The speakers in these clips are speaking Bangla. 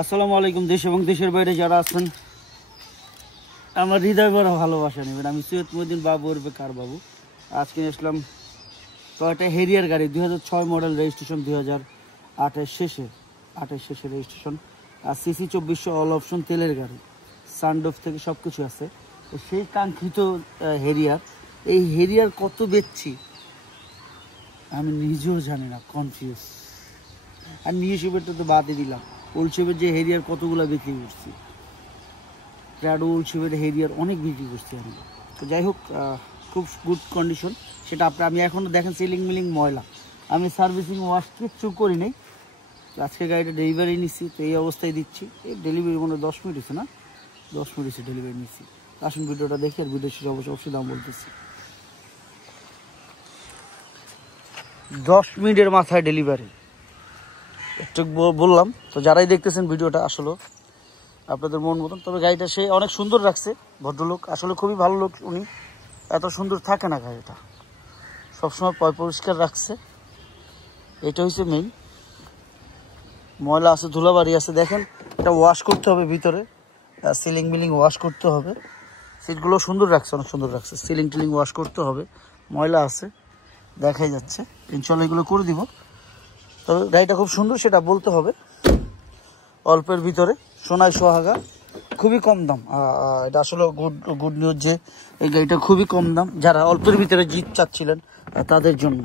আসসালামু আলাইকুম। দেশ এবং দেশের বাইরে যারা আছেন আমার হৃদয় ভরা ভালোবাসা নেবেন। আমি সৈয়দ মহিউদ্দিন বাবু ওরফে কার বাবু। আজকে আসলাম টয়োটা হেরিয়ার গাড়ি 2006 মডেল, রেজিস্ট্রেশন 2028 শেষে রেজিস্ট্রেশন। আর সিসি 2400 অল অপশন তেলের গাড়ি, সানডোফ থেকে সব কিছু আছে। সেই কাঙ্ক্ষিত হেরিয়ার, এই হেরিয়ার কত বেচছি আমি নিজেও জানি না, কনফিউজ। আর নিউ শেপেরটা তো বাদই দিলাম, ওল্ড শেপের যে হেরিয়ার কতগুলো বিক্রি করছি, প্রাডো ওল্ড শেপের হেরিয়ার অনেক বিক্রি করছি আমি। তো যাই হোক, খুব গুড কন্ডিশন। সেটা আমি এখনও দেখেন সিলিং মিলিং ময়লা, আমি সার্ভিসিং ওয়াশ কিচ্ছু করি নাই। আজকে গাড়িটা ডেলিভারি নিচ্ছি, তো এই অবস্থায় দিচ্ছি। এই ডেলিভারি মনে 10 মিনিট হচ্ছে না, 10 মিনিট হচ্ছে ডেলিভারি নিচ্ছি। আসুন ভিডিওটা দেখি, আর ভিডিও শেষে অবশ্যই দাম বলতেছি। 10 মিনিটের মাথায় ডেলিভারি, একটু বললাম। তো যারাই দেখতেছেন ভিডিওটা, আসলে আপনাদের মন মতন। তবে গাড়িটা সে অনেক সুন্দর রাখছে, ভদ্রলোক, আসলে খুবই ভালো লোক উনি। এত সুন্দর থাকে না গাড়িটা, সবসময় পরিষ্কার রাখছে, এটা হচ্ছে মেইন। ময়লা আছে, ধুলাবাড়ি আছে, দেখেন এটা ওয়াশ করতে হবে ভিতরে, সিলিং মিলিং ওয়াশ করতে হবে। সিটগুলো সুন্দর রাখছে, অনেক সুন্দর রাখছে, সিলিং টিলিং ওয়াশ করতে হবে। ময়লা আছে দেখাই যাচ্ছে, ইনশাল্লাহ এগুলো করে দিব। তবে গাড়িটা খুব সুন্দর, সেটা বলতে হবে। অল্পের ভিতরে, সোনায় সোহাগা, খুবই কম দাম। এটা আসলে গুড নিউজ যে এই গাড়িটা খুবই কম দাম। যারা অল্পের ভিতরে জিপ চাচ্ছিলেন তাদের জন্য,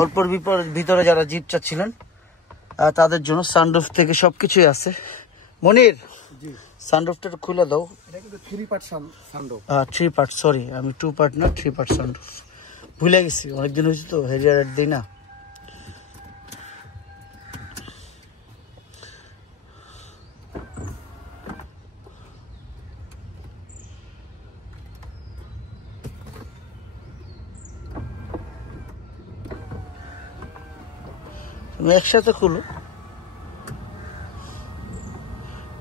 অল্পের ভিতরে যারা জিপ চাচ্ছিলেন তাদের জন্য সানরুফ থেকে সবকিছুই আছে। মনির, সানরুফটা খুলে দাও। এটা কিন্তু 3 পার্ট সানরুফ। 3 পার্ট, সরি আমি 2 পার্ট না 3 পার্ট সানরুফ ভুলে গেছি, অনেকদিন হয়েছে তো হেরিয়ার দিই না। তুমি একসাথে খুলো,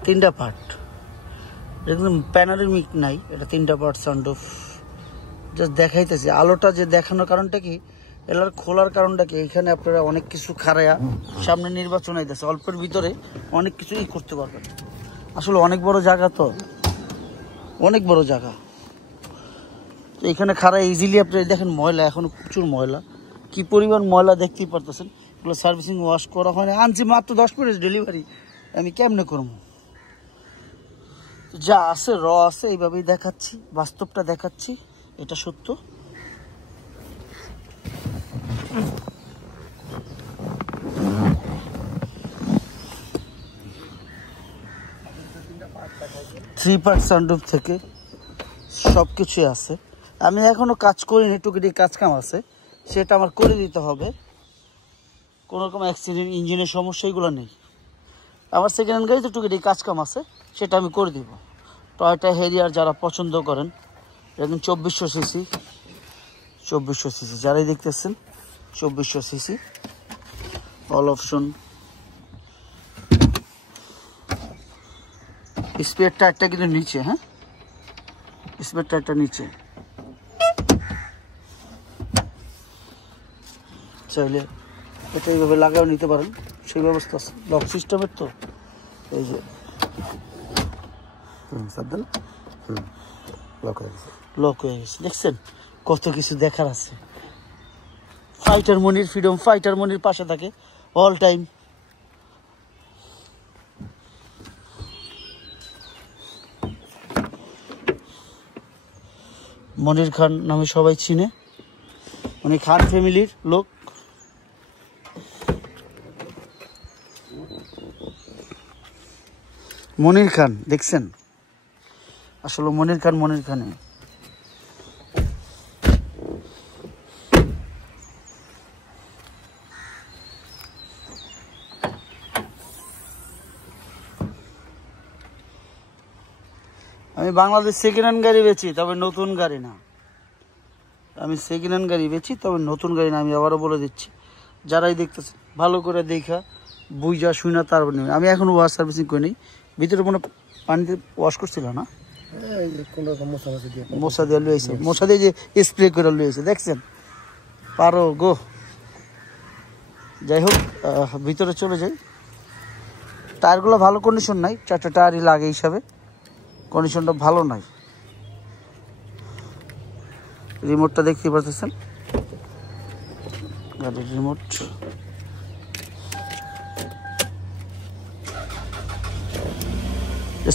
3টা পার্ট, একদম প্যানেলের মিক নাই, এটা 3টা পার্ট সানরুফ। জাস্ট দেখাইতেছি, আলোটা যে দেখানোর কারণটা কি, এলার খোলার কারণটা কি, এখানে আপনারা অনেক কিছু খারায়া, সামনে নির্বাচন আইতেছে, অল্পের ভিতরে অনেক কিছু করতে পারবেন। আসলে অনেক বড় জায়গা, তো অনেক বড় জায়গা, তো এখানে খারায় ইজিলি আপনারা দেখেন। ময়লা এখনো প্রচুর ময়লা, কি পরিমাণ ময়লা দেখতেই পারতেছেন। এগুলো সার্ভিসিং ওয়াশ করা হয় না, আনছি মাত্র 10 মিনিট ডেলিভারি, আমি কেমনে করবো? যা আছে র আছে, এইভাবেই দেখাচ্ছি, বাস্তবটা দেখাচ্ছি, এটা সত্য। থ্রি পার্ট সানরুফ থেকে সবকিছুই আছে। আমি এখনো কাজ করিনি, টুকিটি কাজ কাম আছে, সেটা আমার করে দিতে হবে। কোনো রকম অ্যাক্সিডেন্ট, ইঞ্জিনের সমস্যা এগুলো নেই। আমার সেকেন্ড হ্যান্ড গাড়িতে টুকিটি কাজ কাম আছে, সেটা আমি করে দিব। টয়োটা হেরিয়ার যারা পছন্দ করেন, এরকম 2400 সিসি, 2400 সিসি যারাই দেখতেছেন, 2400 সিসি অল অপশন। স্পেয়ার টায়ারটা কিন্তু নিচে, হ্যাঁ স্পেয়ার টায়ারটা নিচে, চাইলে এটা এইভাবে লাগাও নিতে পারেন, সেই ব্যবস্থা আছে। লক সিস্টেমের, তো এই যে লক হয়ে গেছে, দেখছেন কত কিছু দেখার আছে। ফাইটার মনির, ফ্রিডম ফাইটার মনির পাশে থাকে অল টাইম। মনির খান নামে সবাই চিনে, উনি খান ফ্যামিলির লোক। মনির খান দেখছেন, আসলে মনির খানে আমি বাংলাদেশ সেকেন্ড হ্যান্ড গাড়ি বেচি, তবে নতুন গাড়ি না। আমি সেকেন্ড হ্যান্ড গাড়ি বেচি, তবে নতুন গাড়ি না। আমি আবারও বলে দিচ্ছি, যারাই দেখতেছে ভালো করে দেখা বুঝা শুনা তারপর নেবে। আমি এখন ওয়াশ সার্ভিসিং করে নিই, ভিতরে কোনো পানিতে ওয়াশ করছিল না, মশা দিয়ে লুয়েছে, মশা দিয়ে যে স্প্রে করে লুয়েছে, দেখছেন পারো গো। যাই হোক, ভিতরে চলে যাই। টায়ারগুলো ভালো কন্ডিশন নাই, 4টা টায়ারই লাগে হিসাবে, কন্ডিশনটা ভালো নাই। রিমোটটা দেখতে পাচ্ছেন, গাড়ির রিমোট।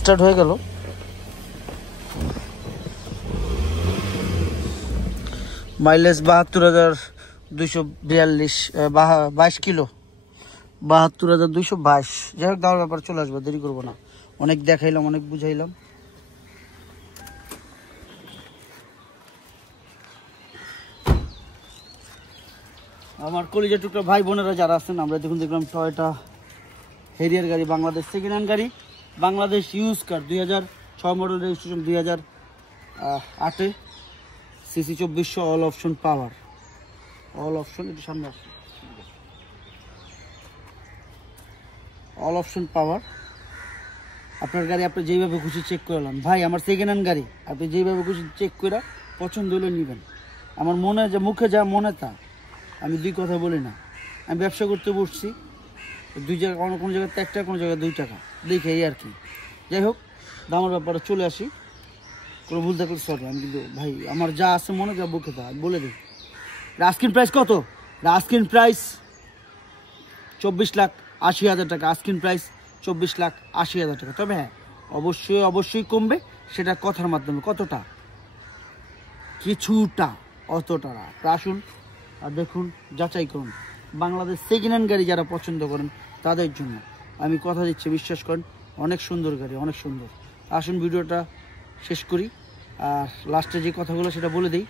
স্টার্ট হয়ে গেল। Mileage 72,222 kilo, 72,222। যাই হোক, দেওয়ার ব্যাপারে চলে আসবো, দেরি করবো না। অনেক দেখাইলাম, অনেক বুঝাইলাম। আমার কলিজা টুকরা ভাই বোনেরা যারা আছেন, আমরা দেখলাম টয়োটা হেরিয়ার গাড়ি, বাংলাদেশ সেকেন্ড হ্যান্ড গাড়ি, বাংলাদেশ ইউজ কার, 2006 model, registration 2008, CC 2400, all option পাওয়ার, অল অপশন, একটু সামনে আসছে, অল অপশন পাওয়ার। আপনার গাড়ি আপনি যেইভাবে খুশি চেক করলাম ভাই, আমার সেকেন্ড হ্যান্ড গাড়ি, আপনি যেইভাবে খুশি চেক করে পছন্দ হলে নেবেন। আমার মনে যে মুখে যা মনে তা, আমি দুই কথা বলি না। আমি ব্যবসা করতে বসছি, দুই জায়গা, কোনো জায়গায় 1 টাকা, কোনো জায়গায় 2 টাকা, দেখে এই আর কি। যাই হোক, দামের ব্যাপারে চলে আসি। কোনো ভুল থাকলে সরি, আমি কিন্তু ভাই আমার যা আছে মনে যা বুকে তা বলে দিই। আস্কিং প্রাইস কত? আস্কিং প্রাইস 24,80,000 টাকা। আস্কিং প্রাইস 24,80,000 টাকা। তবে হ্যাঁ, অবশ্যই কমবে, সেটা কথার মাধ্যমে। কতটা? কিছুটা, অতটা না। আসুন আর দেখুন, যাচাই করুন। বাংলাদেশ সেকেন্ড হ্যান্ড গাড়ি যারা পছন্দ করেন তাদের জন্য আমি কথা দিচ্ছি, বিশ্বাস করেন, অনেক সুন্দর গাড়ি, অনেক সুন্দর। আসুন ভিডিওটা শেষ করি, আর লাস্টে যে কথাগুলো সেটা বলে দিই।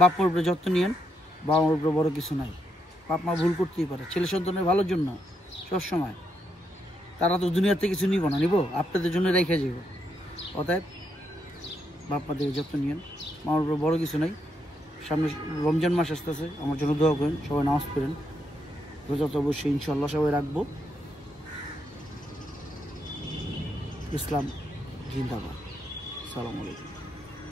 বাপ মার উপরে যত্ন নিয়েন, বাবা মার উপরে বড় কিছু নাই। বাপ মা ভুল করতেই পারে, ছেলে সন্তানের ভালোর জন্য সবসময়। তারা তো দুনিয়াতে কিছু নিব না, নিব আপনাদের জন্য রেখে যাব। অতএব বাপ মা দিয়ে যত্ন নিয়েন, মার উপরে বড় কিছু নাই। সামনে রমজান মাস আসতেছে, আমার জন্য দোয়া করেন, সবাই নামাজ পড়েন, রোজা তো অবশ্যই ইনশাল্লাহ সবাই রাখবো। ইসলাম জিন্দাবাদ। আসসালামু আলাইকুম।